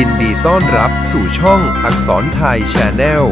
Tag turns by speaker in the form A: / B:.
A: ยินดีต้อนรับสู่ช่องอักษรไทยชาแนล